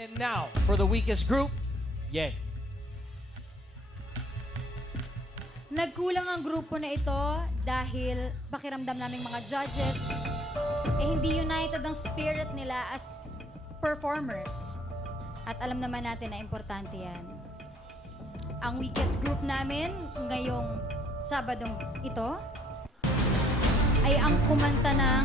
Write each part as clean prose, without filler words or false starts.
And now, for the weakest group, yeah. Nagkulang ang grupo na ito dahil pakiramdam naming mga judges, hindi united ang spirit nila as performers. At alam naman natin na importante yan. Ang weakest group namin ngayong Sabadong ito ay ang kumanta ng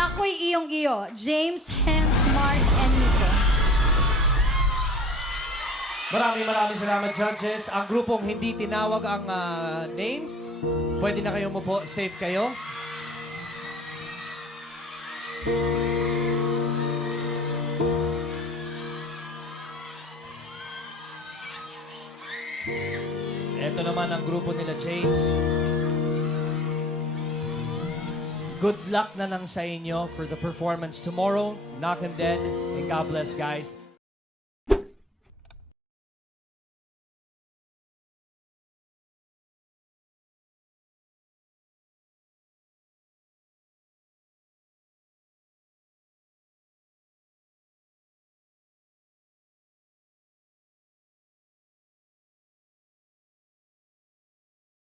Ako'y Iyong-iyo, James, Hans, Mark, and Nico. Maraming salamat, judges. Ang grupong hindi tinawag ang names, pwede na kayo umupo. Safe kayo. Ito naman ang grupo nila, James. Good luck na lang sa inyo for the performance tomorrow. Knock 'em dead, and God bless, guys.